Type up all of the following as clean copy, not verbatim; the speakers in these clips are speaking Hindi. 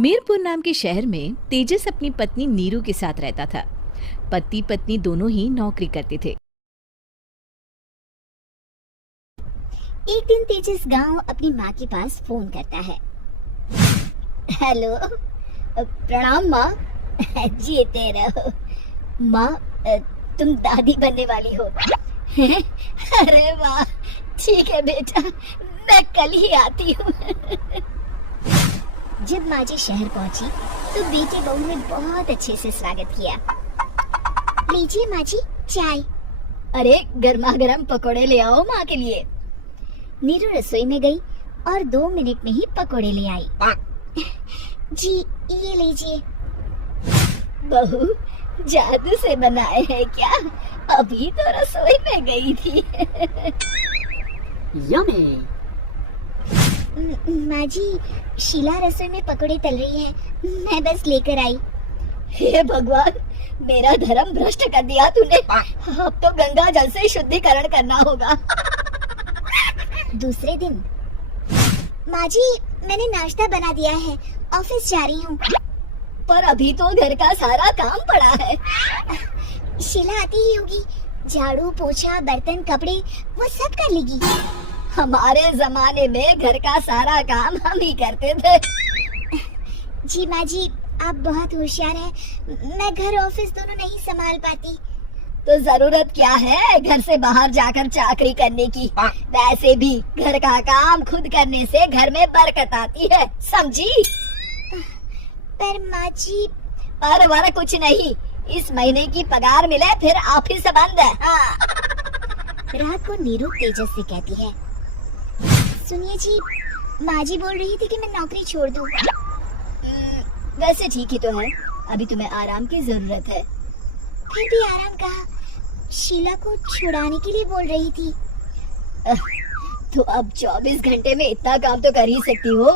मीरपुर नाम के शहर में तेजस अपनी पत्नी नीरू के साथ रहता था। पति पत्नी दोनों ही नौकरी करते थे। एक दिन तेजस गांव अपनी माँ के पास फोन करता है। हेलो, प्रणाम माँ। जीते रहो माँ, तुम दादी बनने वाली हो। अरे वाह, ठीक है बेटा, मैं कल ही आती हूँ। जब माँ जी शहर पहुंची तो बेटे बहू ने बहुत अच्छे से स्वागत किया। लीजिए माँ जी चाय। अरे गर्मा गर्म पकोड़े ले आओ माँ के लिए। नीरू रसोई में गई और 2 मिनट में ही पकोड़े ले आई। जी ये लीजिए। बहू जादू से बनाए हैं क्या? अभी तो रसोई में गई थी। यम्मी। माँ जी, शीला रसोई में पकोड़े तल रही है, मैं बस लेकर आई। हे भगवान, मेरा धर्म भ्रष्ट कर दिया तूने। अब तो गंगा जल से शुद्धिकरण करना होगा। दूसरे दिन, माँ जी मैंने नाश्ता बना दिया है, ऑफिस जा रही हूँ। पर अभी तो घर का सारा काम पड़ा है। शीला आती ही होगी, झाड़ू पोछा बर्तन कपड़े वो सब कर लेगी। हमारे जमाने में घर का सारा काम हम ही करते थे। जी माँ जी, आप बहुत होशियार हैं, मैं घर ऑफिस दोनों नहीं संभाल पाती। तो जरूरत क्या है घर से बाहर जाकर चाकरी करने की? वैसे भी घर का काम खुद करने से घर में बरकत आती है, समझी? पर माँ जी, पर वाला कुछ नहीं, इस महीने की पगार मिले फिर ऑफिस बंद है। हाँ। रात को नीरू तेजस से कहती है, सुनिए जी, माँ जी बोल रही थी कि मैं नौकरी छोड़ दूं। वैसे ठीक ही तो है, अभी तुम्हें आराम की जरूरत है। फिर भी आराम कहा, शीला को छुड़ाने के लिए बोल रही थी। तो अब 24 घंटे में इतना काम तो कर ही सकती हो।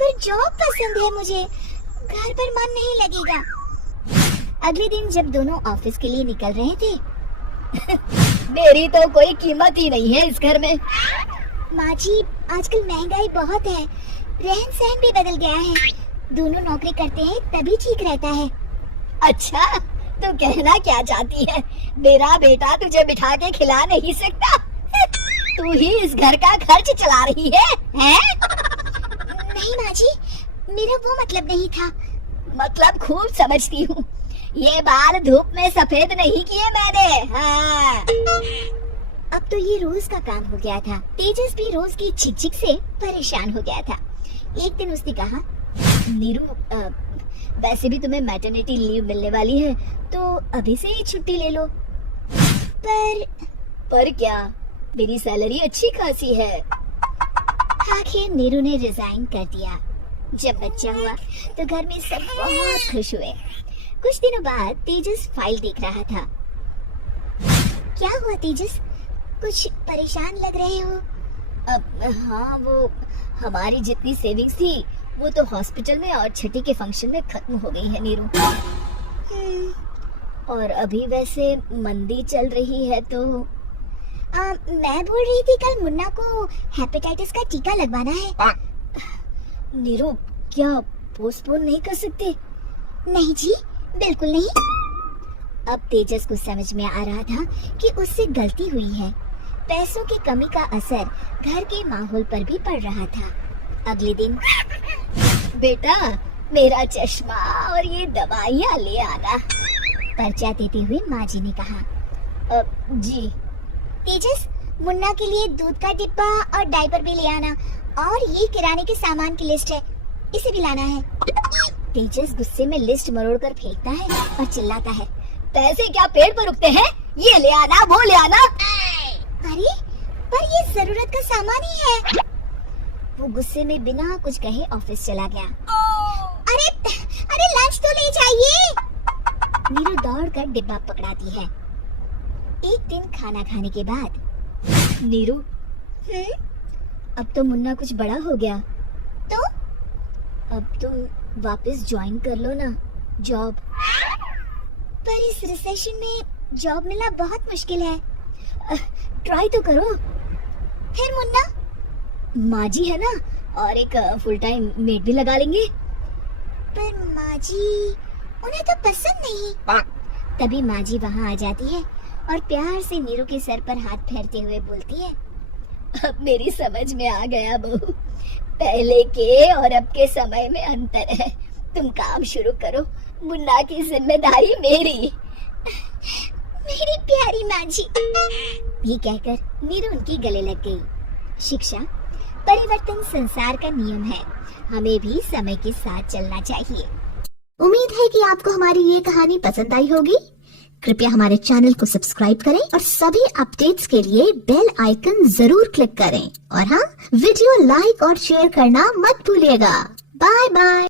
पर जॉब पसंद है मुझे, घर पर मन नहीं लगेगा। अगले दिन जब दोनों ऑफिस के लिए निकल रहे थे, मेरी तो कोई कीमत ही नहीं है इस घर में। माँ जी, आजकल महंगाई बहुत है, रहन सहन भी बदल गया है, दोनों नौकरी करते हैं तभी ठीक रहता है। अच्छा, तो कहना क्या चाहती है? मेरा बेटा तुझे बिठा के खिला नहीं सकता? तू ही इस घर का खर्च चला रही है, हैं? नहीं माँ जी, मेरा वो मतलब नहीं था। मतलब खूब समझती हूँ, ये बाल धूप में सफेद नहीं किए मैंने। हाँ। अब तो ये रोज का काम हो गया था। तेजस भी रोज की झिकझिक से परेशान हो गया था। एक दिन उसने कहा, नीरू, वैसे भी तुम्हें मैटरनिटी लीव मिलने वाली है, तो अभी से ही छुट्टी ले लो। पर क्या? मेरी सैलरी अच्छी खासी है। आखिर नीरू ने रिजाइन कर दिया। जब बच्चा हुआ तो घर में सब बहुत खुश हुए। कुछ दिनों बाद तेजस फाइल देख रहा था। क्या हुआ तेजस, कुछ परेशान लग रहे हो? हाँ, वो हमारी जितनी सेविंग्स थी वो तो हॉस्पिटल में और छठी के फंक्शन में खत्म हो गई है नीरू। और अभी वैसे मंदी चल रही है तो मैं बोल रही थी कल मुन्ना को हेपेटाइटिस का टीका लगवाना है। नीरू, क्या पोस्टपोन नहीं कर सकते? नहीं जी, बिल्कुल नहीं। अब तेजस को समझ में आ रहा था कि उससे गलती हुई है। पैसों की कमी का असर घर के माहौल पर भी पड़ रहा था। अगले दिन, बेटा मेरा चश्मा और ये दवाइयाँ ले आना। पर्चा देते हुए माँ जी ने कहा, जी। तेजस, मुन्ना के लिए दूध का डिब्बा और डायपर भी ले आना, और ये किराने के सामान की लिस्ट है, इसे भी लाना है। तेजस गुस्से में लिस्ट मरोड़ कर फेंकता है और चिल्लाता है, पैसे क्या पेड़ पर उगते हैं? ये ले आना, वो ले आना। अरे पर ये जरूरत का सामान ही है। वो गुस्से में बिना कुछ कहे ऑफिस चला गया। अरे लंच तो ले जाइए। नीरू दौड़कर डिब्बा पकड़ाती है। एक दिन खाना खाने के बाद, नीरू, अब तो मुन्ना कुछ बड़ा हो गया, तो अब तुम वापस ज्वाइन कर लो ना जॉब। पर इस रिसेशन में जॉब मिलना बहुत मुश्किल है। ट्राई तो करो। फिर मुन्ना, माँ जी है ना, और एक फुल टाइम मेड भी लगा लेंगे। पर माँ जी, उन्हें तो पसंद नहीं। तभी माँ जी वहाँ आ जाती है और प्यार से नीरू के सर पर हाथ फेरते हुए बोलती है, अब मेरी समझ में आ गया बहू, पहले के और अब के समय में अंतर है। तुम काम शुरू करो, मुन्ना की जिम्मेदारी मेरी। मेरी प्यारी माँ जी। ये कहकर नीरू उनकी गले लग गई। शिक्षा, परिवर्तन संसार का नियम है, हमें भी समय के साथ चलना चाहिए। उम्मीद है कि आपको हमारी ये कहानी पसंद आई होगी। कृपया हमारे चैनल को सब्सक्राइब करें और सभी अपडेट्स के लिए बेल आइकन जरूर क्लिक करें। और हाँ, वीडियो लाइक और शेयर करना मत भूलिएगा। Bye bye.